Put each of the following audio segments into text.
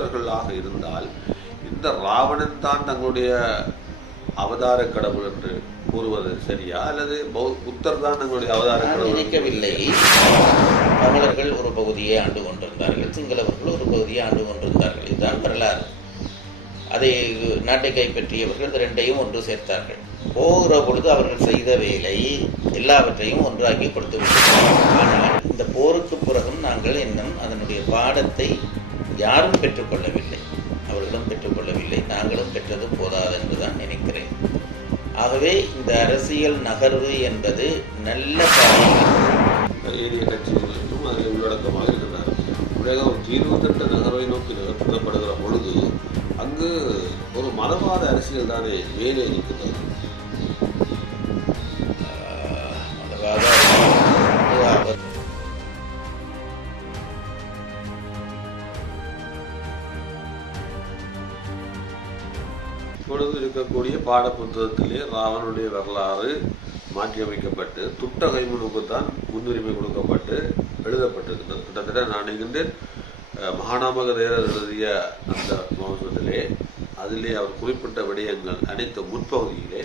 பௌத்தர்களாக இருந்தால் இந்த ராவணன் தான் தங்களுடைய அவதார கடவுள் என்று கூறுவது சரியா, அல்லது புத்தர் தான் தங்களுடைய அவதார கடவுள்? நினைக்கவில்லை. தமிழர்கள் ஒரு பகுதியை ஆண்டு கொண்டிருந்தார்கள், சிங்களவர்கள் ஒரு பகுதியை ஆண்டு கொண்டிருந்தார்கள். இதுதான் வரலாறு. அதை நாட்டை கைப்பற்றியவர்கள் ரெண்டையும் ஒன்று சேர்த்தார்கள். போகிற பொழுது அவர்கள் செய்த வேலை எல்லாவற்றையும் ஒன்றாக்கி கொடுத்து விட்டார்கள். ஆனால் இந்த போருக்கு பிறகும் நாங்கள் இன்னும் அதனுடைய பாடத்தை யாரும் பெற்றுக்கொள்ளவில்லை. அவர்களும் பெற்றுக்கொள்ளவில்லை, நாங்களும் பெற்றது போதாது என்றுதான் நினைக்கிறேன். ஆகவே இந்த அரசியல் நகர்வு என்பது நல்ல ஏரிய கட்சிகளுக்கும் அதில் உள்ளடக்கமாக இருக்கிறார். உலக ஒரு தீர்வு கட்ட நகர்வை நோக்கி நடத்தப்படுகிற பொழுது அங்கு ஒரு மதவாத அரசியல் தானே மேலே இருக்கிறது. இப்பொழுது இருக்கக்கூடிய பாட புத்தகத்திலே ராவனுடைய வரலாறு மாற்றியமைக்கப்பட்டு துட்டகைமுனுக்கு தான் முன்னுரிமை கொடுக்கப்பட்டு எழுதப்பட்டிருக்கின்றது. கிட்டத்தட்ட நான் நினைக்கின்றேன் மகாநாமக தேரர் எழுதிய அந்த மாவட்டத்திலே அதிலே அவர் குறிப்பிட்ட விடயங்கள் அனைத்து முற்பகுதியிலே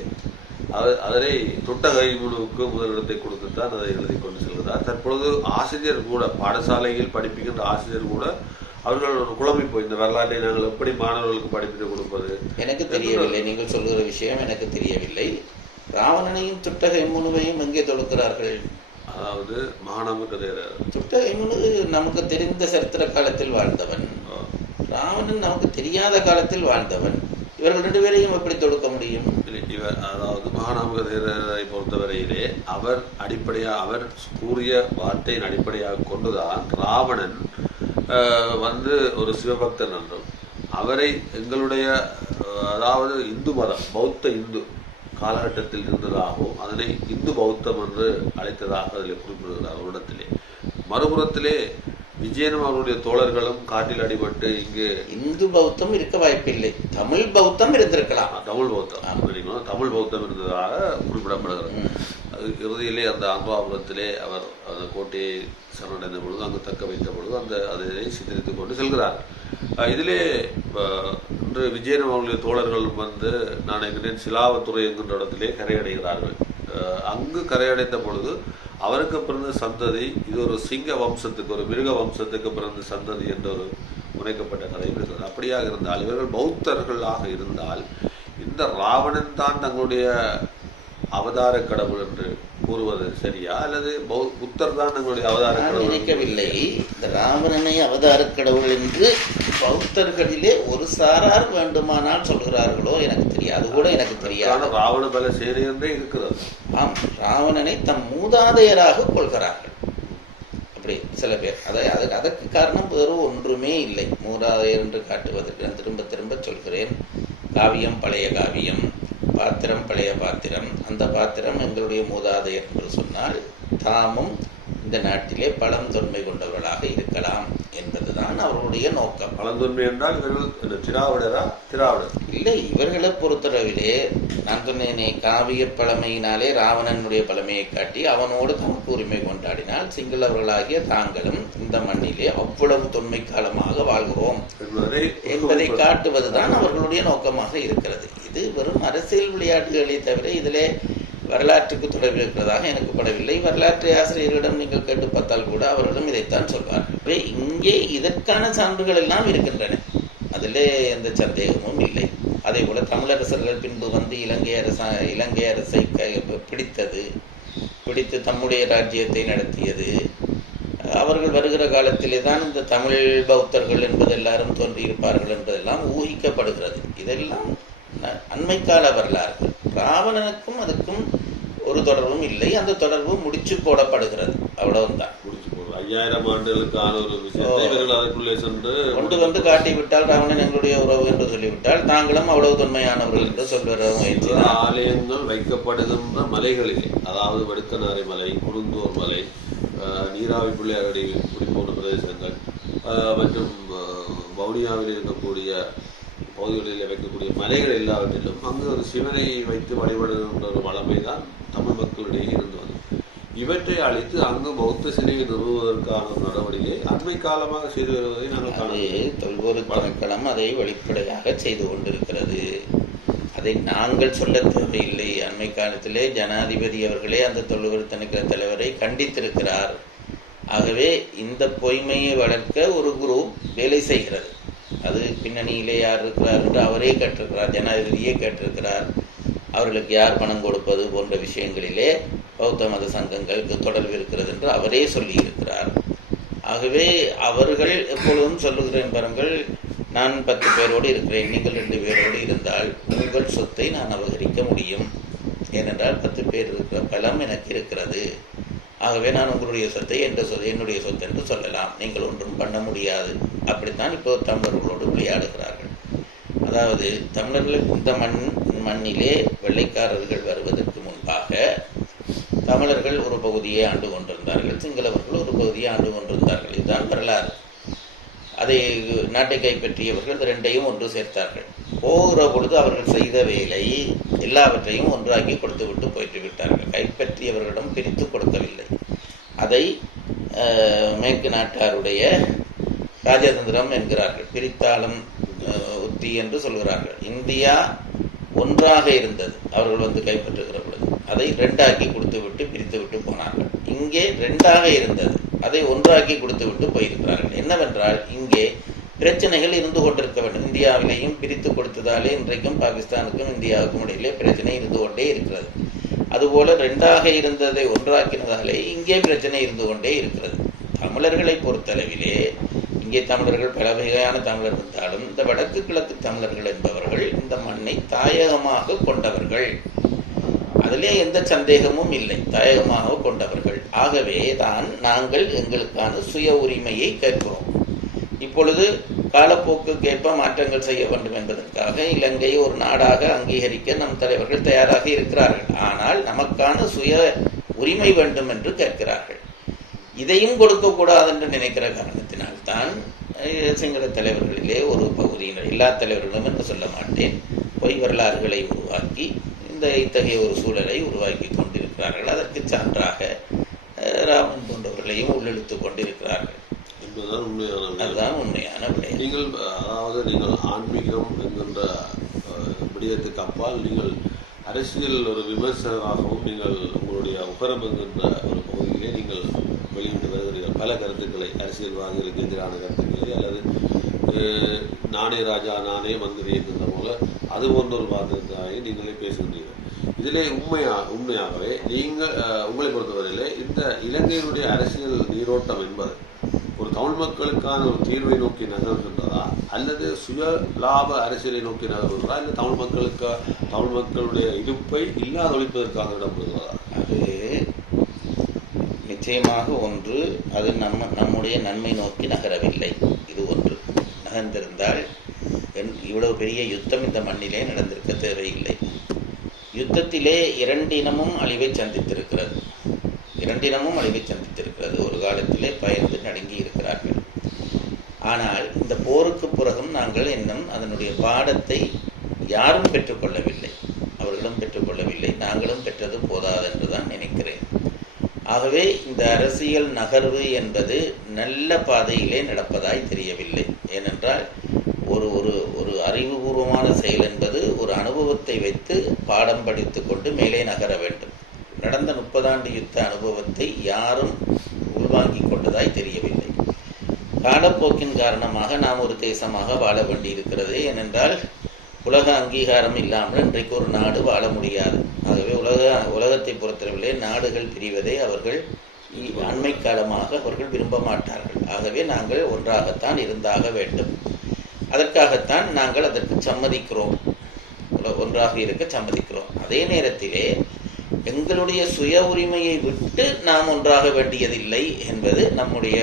அதனை துட்டகைமுனுக்கு முதலிடத்தை கொடுத்துத்தான் அதை எழுதி கொண்டு செல்கிறார். தற்பொழுது ஆசிரியர் கூட, பாடசாலையில் படிப்புகின்ற ஆசிரியர் கூட அவர்கள் ஒரு குழம்பி போய் இந்த வரலாற்றை நாங்கள் எப்படி மாணவர்களுக்கு படிப்பிட்டு கொடுப்பது எனக்கு தெரியவில்லை. நீங்கள் சொல்கிற விஷயம் எனக்கு தெரியவில்லை. ராவணனையும் துட்டகைமுனுவையும் எங்கே தொடுக்கிறார்கள்? அதாவது மகாநாமக தேரர் துட்டகைமுனு நமக்கு தெரிந்த சரித்திர காலத்தில் வாழ்ந்தவன், ராவணன் நமக்கு தெரியாத காலத்தில் வாழ்ந்தவன். இவர்கள் ரெண்டு பேரையும் எப்படி தொடுக்க முடியும்? இவர் அதாவது மகாநாமக தேரரை பொறுத்தவரையிலே அவர் அவர் கூறிய வார்த்தையின் அடிப்படையாக கொண்டுதான் ராவணன் ஒரு சிவபக்தன் என்றும் அவரை எங்களுடைய அதாவது இந்து மதம் பௌத்த இந்து காலகட்டத்தில் இருந்ததாகவும் அதனை இந்து பௌத்தம் என்று அழைத்ததாக அதில் குறிப்பிடுகிறார் வருடத்திலே. மறுபுறத்திலே விஜயனும் அவருடைய தோழர்களும் காட்டில் அடிபட்டு இங்கு இந்து பௌத்தம் இருக்க வாய்ப்பில்லை, தமிழ் பௌத்தம் இருந்திருக்கலாம். தமிழ் பௌத்தம் இருந்ததாக குறிப்பிடப்படுகிறது. இறுதியிலே அந்த அனுராபுரத்திலே அவர் அந்த கோட்டையை சரணடைந்த பொழுது அங்கு தக்க வைத்த பொழுது அதை சித்தரித்துக் கொண்டு செல்கிறார். இதிலே இன்று விஜயனும் அவர்களுடைய தோழர்கள் நான் நினைக்கிறேன் சிலாவத்துறை என்கின்ற இடத்திலே கரையடைகிறார்கள். அங்கு கரையடைந்த பொழுது அவருக்கு பிறந்த சந்ததி இது ஒரு சிங்க வம்சத்துக்கு, ஒரு மிருக வம்சத்துக்கு பிறந்த சந்ததி என்ற ஒரு முனைக்கப்பட்ட கதை இருக்கிறது. அப்படியாக இருந்தால் இவர்கள் பௌத்தர்களாக இருந்தால் இந்த ராவணன் தான் தங்களுடைய அவதார கடவுள் என்று கூறுவது சரியா, அல்லது புத்தர் தான் தங்களுடைய அவதார கடவுள்? நினைக்கவில்லை. இந்த ராவணனை அவதார கடவுள் என்று பௌத்தர்களிலே ஒரு சாரார் வேண்டுமானால் சொல்கிறார்களோ எனக்கு தெரியாது, கூட எனக்கு தெரியாது. ராவண பல சேனை என்றே இருக்கிறது. ஆம், ராவணனை தம் மூதாதையராக கொள்கிறார்கள் அப்படி சில பேர். அதற்கு காரணம் வேறு ஒன்றுமே இல்லை. மூதாதையர் என்று காட்டுவதற்கு நான் திரும்ப திரும்ப சொல்கிறேன், காவியம் பழைய காவியம், பாத்திரம் பழைய பாத்திரம். அந்த பாத்திரம் எங்களுடைய மூதாதையர் என்று சொன்னால் தாமும் இந்த நாட்டிலே பழந்தொன்மை கொண்டவர்களாக இருக்கலாம் என்பதுதான் அவர்களுடைய நோக்கம். பழந்தொன்மை என்றால் திராவிடரா? திராவிடர் இல்லை, இவர்களை பொறுத்தளவிலே நான் சொன்னேனே, காவிய பழமையினாலே ராவணனுடைய பழமையை காட்டி அவனோடு தமக்கு உரிமை கொண்டாடினால் சிங்களவர்களாகிய தாங்களும் இந்த மண்ணிலே அவ்வளவு தொன்மை காலமாக வாழ்கிறோம் என்பதை காட்டுவதுதான் அவர்களுடைய நோக்கமாக இருக்கிறது. இது வெறும் அரசியல் விளையாட்டுகளை தவிர இதிலே வரலாற்றுக்கு தொடர்பு இருக்கிறதாக எனக்கு படவில்லை. வரலாற்று ஆசிரியர்களிடம் நீங்கள் கேட்டு பார்த்தால் கூட அவர்களும் இதைத்தான் சொல்வார்கள். இங்கே இதற்கான சான்றுகள் எல்லாம் இருக்கின்றன, அதிலே எந்த சந்தேகமும் இல்லை. அதே போல தமிழரசர்கள் பின்பு இலங்கை அரசை பிடித்து தம்முடைய ராஜ்யத்தை நடத்தியது. அவர்கள் வருகிற காலத்திலே தான் இந்த தமிழ் பௌத்தர்கள் என்பது எல்லாரும் தோன்றியிருப்பார்கள் என்பதெல்லாம் ஊகிக்கப்படுகிறது. இதெல்லாம் அண்மைக்கால வரலாறு. ராவணனுக்கும் அதுக்கும் ஒரு தொடர்பும் இல்லை. அந்த தொடர்பு முடிச்சு போடப்படுகிறது, அவ்வளவுதான். 5000 ஆண்டுகளுக்கான ஒரு விஷயத்தை கொண்டு வந்து காட்டிவிட்டால் ராவணன் எங்களுடைய உறவு என்று சொல்லிவிட்டால் தாங்களும் அவ்வளவு தொன்மையானவர்கள் என்று சொல்கிற முயற்சி. ஆலயங்கள் வைக்கப்படுகின்ற மலைகளிலே, அதாவது வடுக்கனாரை மலை, குருந்தூர் மலை, நீராவி பிள்ளையாரடி குடிப்போன பிரதேசங்கள் மற்றும் வவுனியாவில் இருக்கக்கூடிய பகுதிகளில் வைக்கக்கூடிய மலைகள் எல்லாவற்றிலும் அங்கு ஒரு சிவனை வைத்து வழிபடுகின்ற ஒரு வளமை தான் தமிழ் மக்களிடையே இருந்து வந்தது. இவற்றை அழித்து அங்கு பௌத்த சிலையை நிறுவுவதற்கான ஒரு நடவடிக்கை அண்மை காலமாக செய்து வருவதை நாங்கள் காணலாம். தொல்பொருள் திணைக்களம் அதை வெளிப்படையாக செய்து கொண்டிருக்கிறது. அதை நாங்கள் சொல்ல தேவையில்லை. அண்மை காலத்திலே ஜனாதிபதி அவர்களே அந்த தொல்பொருள் திணைக்கள தலைவரை கண்டித்திருக்கிறார். ஆகவே இந்த பொய்மையை வளர்க்க ஒரு குரூப் வேலை செய்கிறது. அது பின்னணியிலே யார் இருக்கிறார் என்று அவரே கேட்டிருக்கிறார், ஜனாதிபதியே கேட்டிருக்கிறார். அவர்களுக்கு யார் பணம் கொடுப்பது போன்ற விஷயங்களிலே பௌத்த மத சங்கங்களுக்கு தொடர்பு இருக்கிறது என்று அவரே சொல்லியிருக்கிறார். ஆகவே அவர்கள் எப்பொழுதும் சொல்லுகிறேன் பாருங்கள், நான் 10 பேரோடு இருக்கிறேன், நீங்கள் 2 பேரோடு இருந்தால் உங்கள் சொத்தை நான் அபகரிக்க முடியும். ஏனென்றால் 10 பேர் இருக்கிற பலம் எனக்கு இருக்கிறது. ஆகவே நான் உங்களுடைய சொத்தை என்னுடைய சொத்து என்று சொல்லலாம், நீங்கள் ஒன்றும் பண்ண முடியாது. அப்படித்தான் இப்போ தமிழர்களோடு விளையாடுகிறார்கள். அதாவது தமிழர்கள் இந்த மண்ணிலே வெள்ளைக்காரர்கள் வருவதற்கு முன்பாக தமிழர்கள் ஒரு பகுதியை ஆண்டு கொண்டிருந்தார்கள், சிங்களவர்கள் ஒரு பகுதியை ஆண்டு கொண்டிருந்தார்கள். இதுதான் வரலாறு. அதை நாட்டை கைப்பற்றியவர்கள் 2ஐயும் ஒன்று சேர்த்தார்கள். போகிற பொழுது அவர்கள் செய்த வேலை எல்லாவற்றையும் ஒன்றாக்கி கொடுத்து விட்டு போயிட்டு விட்டார்கள். கைப்பற்றியவர்களிடம் பிரித்து கொடுக்கவில்லை. அதை மேற்கு நாட்டாருடைய ராஜதந்திரம் என்கிறார்கள், பிரித்தாளும் உத்தி என்று சொல்கிறார்கள். இந்தியா ஒன்றாக இருந்தது, அவர்கள் வந்து கைப்பற்றுகிற பொழுது அதை 2ஆக்கி கொடுத்து விட்டு பிரித்து விட்டு போனார்கள். இங்கே 2ஆக இருந்தது, அதை ஒன்றாக்கி கொடுத்து விட்டு போயிருக்கிறார்கள். என்னவென்றால் இங்கே பிரச்சனைகள் இருந்து கொண்டிருக்க வேண்டும். இந்தியாவிலேயும் பிரித்து கொடுத்ததாலே இன்றைக்கும் பாகிஸ்தானுக்கும் இந்தியாவுக்கும் இடையிலே பிரச்சனை இருந்து கொண்டே இருக்கிறது. அதுபோல 2ஆக இருந்ததை ஒன்றாக்கினதாலே இங்கே பிரச்சனை இருந்து கொண்டே இருக்கிறது. தமிழர்களை பொறுத்தளவிலே இங்கே தமிழர்கள் பல வகையான தமிழர் இருந்தாலும் இந்த வடக்கு கிழக்கு தமிழர்கள் என்பவர்கள் இந்த மண்ணை தாயகமாக கொண்டவர்கள். அதிலே எந்த சந்தேகமும் இல்லை, தாயகமாக கொண்டவர்கள். ஆகவே தான் நாங்கள் எங்களுக்கான சுய உரிமையை கேட்கிறோம். இப்பொழுது காலப்போக்குக்கேற்ப மாற்றங்கள் செய்ய வேண்டும் என்பதற்காக இலங்கையை ஒரு நாடாக அங்கீகரிக்க நம் தலைவர்கள் தயாராக இருக்கிறார்கள். ஆனால் நமக்கான சுய உரிமை வேண்டும் என்று கேட்கிறார்கள். இதையும் கொடுக்கக்கூடாது என்று நினைக்கிற காரணத்தினால்தான் சிங்கள தலைவர்களிலே ஒரு பகுதியினர், எல்லா தலைவர்களும் என்று சொல்ல மாட்டேன், பொய் வரலாறுகளை உருவாக்கி இத்தகைய ஒரு சூழலை உருவாக்கி கொண்டிருக்கிறார்கள். அதற்கு சான்றாக ராமன் போன்றவர்களையும் உள்ளிழுத்து கொண்டிருக்கிறார்கள். அதுதான் உண்மையான விடை. நீங்கள் ஆன்மீகம் என்கின்ற விடயத்துக்கு அப்பால் நீங்கள் அரசியல் ஒரு விமர்சகராகவும் நீங்கள் உங்களுடைய உகரம் என்கின்ற ஒரு பகுதியிலே நீங்கள் வெளியிட்டு வருகிறீர்கள். பல கருத்துக்களை, அரசியல்வாதிகளுக்கு எதிரான கருத்துக்களை, அல்லது நானே ராஜா நானே மந்திரி என்கின்ற போல அது போன்ற ஒரு வாதத்திற்காக நீங்களே பேசுகின்றீர்கள். இதிலே உண்மையாகவே நீங்கள் உங்களை பொறுத்தவரையிலே இந்த இலங்கையினுடைய அரசியல் நீரோட்டம் என்பது ஒரு தமிழ் மக்களுக்கான ஒரு தீர்வை நோக்கி நகர்கின்றதா, அல்லது சுய லாப அரசியலை நோக்கி நகர்கிறதா, இல்லை தமிழ் மக்களுடைய இருப்பை இல்லாத ஒழிப்பதற்காக இடம்பெறுகிறதா? அது நிச்சயமாக ஒன்று, அது நம்முடைய நன்மை நோக்கி நகரவில்லை. இது ஒன்று. நகர்ந்திருந்தால் இவ்வளவு பெரிய யுத்தம் இந்த மண்ணிலே நடந்திருக்க தேவையில்லை. யுத்தத்திலே 2 இனமும் அழிவை சந்தித்திருக்கிறது. ஒரு காலத்திலே பயந்து நடுங்கி இருக்கிறார்கள். ஆனால் இந்த போருக்கு பிறகும் நாங்கள் இன்னும் அதனுடைய பாடத்தை யாரும் பெற்றுக்கொள்ளவில்லை. அவர்களும் பெற்றுக்கொள்ளவில்லை, நாங்களும் பெற்றது போதாது என்றுதான் நினைக்கிறேன். ஆகவே இந்த அரசியல் நகர்வு என்பது நல்ல பாதையிலே நடப்பதாய் தெரியவில்லை. ஏனென்றால் ஒரு அறிவுபூர்வமான செயல் என்பது ஒரு அனுபவத்தை வைத்து பாடம் படித்து கொண்டு மேலே நகர வேண்டும். நடந்த 30 ஆண்டு யுத்த அனுபவத்தை யாரும் உள்வாங்கிக் கொண்டதாய் தெரியவில்லை. காலப்போக்கின் காரணமாக நாம் ஒரு தேசமாக வாழ வேண்டி இருக்கிறது. ஏனென்றால் உலக அங்கீகாரம் இல்லாமல் இன்றைக்கு ஒரு நாடு வாழ முடியாது. ஆகவே உலகத்தை பொறுத்தவரையிலே நாடுகள் பிரிவதை அவர்கள் அண்மை காலமாக அவர்கள் விரும்ப மாட்டார்கள். ஆகவே நாங்கள் ஒன்றாகத்தான் இருந்தாக வேண்டும். அதற்காகத்தான் நாங்கள் அதற்கு சம்மதிக்கிறோம், ஒன்றாக இருக்க சம்மதிக்கிறோம். அதே நேரத்திலே எங்களுடைய சுய உரிமையை விட்டு நாம் ஒன்றாக வேண்டியதில்லை என்பது நம்முடைய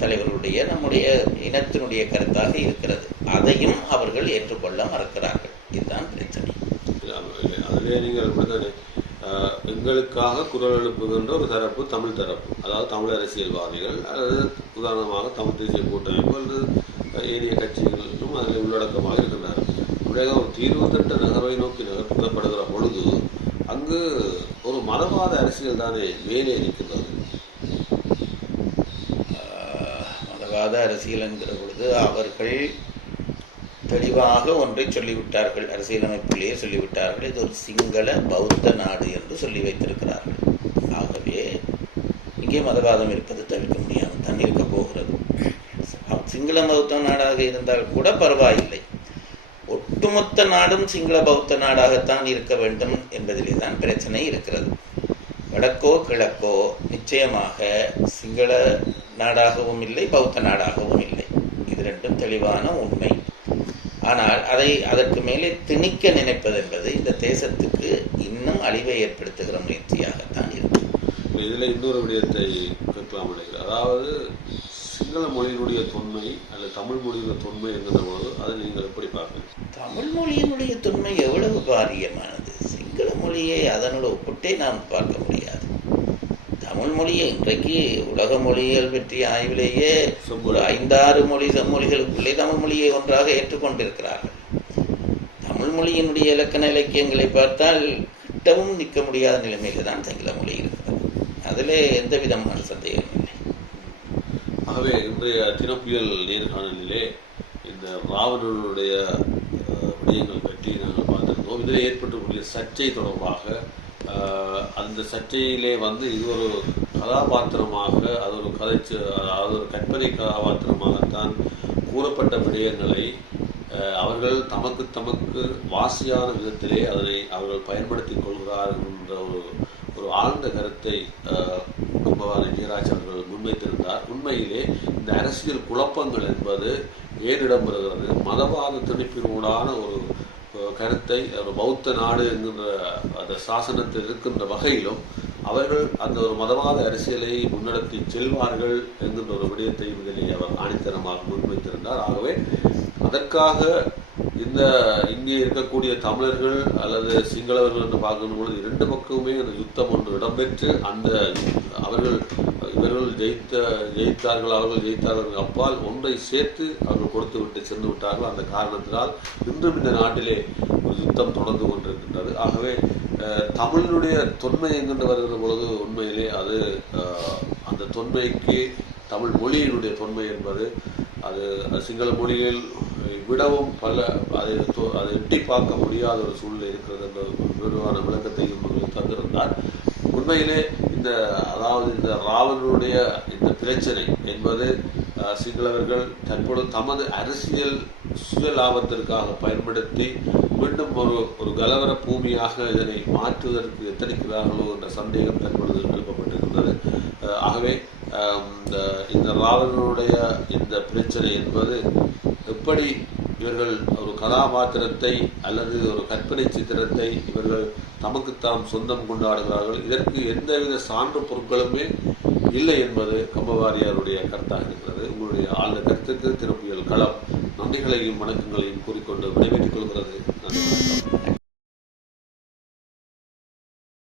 தலைவர்களுடைய, நம்முடைய இனத்தினுடைய கருத்தாக இருக்கிறது. அதையும் அவர்கள் ஏற்றுக்கொள்ள மறுக்கிறார்கள். இதுதான் பிரச்சனை. அதிலே நீங்கள் எங்களுக்காக குரல் எழுப்புகின்ற ஒரு தரப்பு தமிழ் தரப்பு, அதாவது தமிழ் அரசியல்வாதிகள், அல்லது உதாரணமாக தமிழ் தேசிய கூட்டமைப்பு அல்லது ஏனைய கட்சிகளும் அதில் உள்ளடக்கமாக இருக்கின்றார்கள். ஒரு தீர்வு திட்ட நகர்வை நோக்கி நகர்த்தப்படுகிற பொழுது அங்கு ஒரு மதவாத அரசியல் தானே மேலே இருக்கின்றது. மதவாத அரசியல் என்கிற பொழுது அவர்கள் தெளிவாக ஒன்றை சொல்லிவிட்டார்கள், அரசியலமைப்பிலேயே சொல்லிவிட்டார்கள், இது ஒரு சிங்கள பௌத்த நாடு என்று சொல்லி வைத்திருக்கிறார்கள். ஆகவே இங்கே மதவாதம் இருப்பது தவிர்க்க முடியாமல் தான் இருக்க போகிறது. சிங்கள பௌத்த நாடாக இருந்தால் கூட பரவாயில்லை, ஒட்டுமொத்த நாடும் சிங்கள பௌத்த நாடாகத்தான் இருக்க வேண்டும் என்பதிலே தான் பிரச்சனை இருக்கிறது. வடக்கோ கிழக்கோ நிச்சயமாக சிங்கள நாடாகவும் இல்லை, பௌத்த நாடாகவும் இல்லை. இது ரெண்டும் தெளிவான உண்மை. ஆனால் அதற்கு மேலே திணிக்க நினைப்பது என்பது இந்த தேசத்துக்கு இன்னும் அழிவை ஏற்படுத்துகிற முயற்சியாகத்தான் இருக்கும். இதில் இன்னொரு விடயத்தை கேட்கலாம் நினைக்கிறேன். அதாவது சிங்கள மொழியினுடைய தொன்மை அல்லது தமிழ் மொழியினுடைய தொன்மை என்கிற போது அதை நீங்கள் எப்படி பார்க்கணும்? தமிழ் மொழியினுடைய தொன்மை எவ்வளவு பாரியமானது! சிங்கள மொழியை அதனோட ஒப்பிட்டே நாம் பார்க்க முடியாது. தமிழ் மொழியை இன்றைக்கு உலக மொழிகள் பற்றிய ஆய்விலேயே ஒரு 5-6 மொழிகளுக்குள்ளே தமிழ் மொழியை ஒன்றாக ஏற்றுக்கொண்டிருக்கிறார்கள். தமிழ் மொழியினுடைய இலக்கண இலக்கியங்களை பார்த்தால் கிட்டவும் நிற்க முடியாத நிலைமையில தான் சிங்கள மொழி இருக்கிறது. அதில் எந்த விதமான சந்தேகம் இல்லை. ஆகவே இன்றைய தினப்புயல் நேர்காணலிலே இந்த ராவணனுடைய விடயங்கள் பற்றி நாங்கள் பார்த்திருந்தோம். இதில் ஏற்பட்டக்கூடிய சர்ச்சை தொடர்பாக அந்த சர்ச்சையிலே இது ஒரு கதாபாத்திரமாக, அது ஒரு கற்பனை கதாபாத்திரமாகத்தான் கூறப்பட்ட விடயங்களை அவர்கள் தமக்கு வாசியான விதத்திலே அதனை அவர்கள் பயன்படுத்திக் கொள்கிறார்கள் என்ற ஒரு ஆழ்ந்த கருத்தை கும்பவாணி ஜெயராஜ் அவர்கள் முன்வைத்திருந்தார். உண்மையிலே இந்த அரசியல் குழப்பங்கள் என்பது ஏன் இடம்பெறுகிறது? மதவாத திணிப்பினூடான ஒரு கருத்தை ஒரு பௌத்த நாடு என்கின்ற அந்த சாசனத்தில் இருக்கின்ற வகையிலும் அவர்கள் அந்த ஒரு மதவாத அரசியலை முன்னெடுத்து செல்வார்கள் என்கின்ற ஒரு விடயத்தையும் இதிலே அவர் ஆணித்தரமாக முன்வைத்திருந்தார். ஆகவே அதற்காக இங்கே இருக்கக்கூடிய தமிழர்கள் அல்லது சிங்களவர்கள் என்று பார்க்கும் பொழுது 2 பக்கமுமே அந்த யுத்தம் ஒன்று இடம்பெற்று இவர்கள் ஜெயித்தார்கள் அப்பால் ஒன்றை சேர்த்து அவர்கள் கொடுத்து விட்டு சென்று விட்டார்கள். அந்த காரணத்தினால் இன்றும் இந்த நாட்டிலே ஒரு யுத்தம் தொடர்ந்து கொண்டிருக்கின்றது. ஆகவே தமிழினுடைய தொன்மை என்கின்ற வருகிற பொழுது உண்மையிலே அது அந்த தொன்மைக்கு தமிழ் மொழியினுடைய தொன்மை என்பது அது சிங்கள மொழியில் விடவும் அதை எட்டி பார்க்க முடியாத ஒரு சூழ்நிலை இருக்கிறது என்ற விரிவான விளக்கத்தையும் தந்திருந்தார். உண்மையிலே அதாவது இந்த ராவணனுடைய இந்த பிரச்சனை என்பது சிங்களவர்கள் தற்பொழுது தமது அரசியல் சுய லாபத்திற்காக பயன்படுத்தி மீண்டும் ஒரு கலவர பூமியாக இதனை மாற்றுவதற்கு எத்தனைக்கிறார்களோ என்ற சந்தேகம் தற்பொழுது எழுப்பப்பட்டிருந்தது. ஆகவே இந்த ராவணனுடைய இந்த பிரச்சனை என்பது எப்படி இவர்கள் ஒரு கதாபாத்திரத்தை அல்லது ஒரு கற்பனை சித்திரத்தை இவர்கள் தமக்குத்தாம் சொந்தம் கொண்டாடுகிறார்கள், இதற்கு எந்தவித சான்று பொருட்களுமே இல்லை என்பது கம்பவாரியாருடைய கருத்தாக இருக்கிறது. உங்களுடைய ஆழ்ந்த கருத்துக்கு திருப்புயல் களம் நன்றிகளையும் வணக்கங்களையும் கூறிக்கொண்டு விடைபெற்றுக் கொள்கிறது. நன்றி.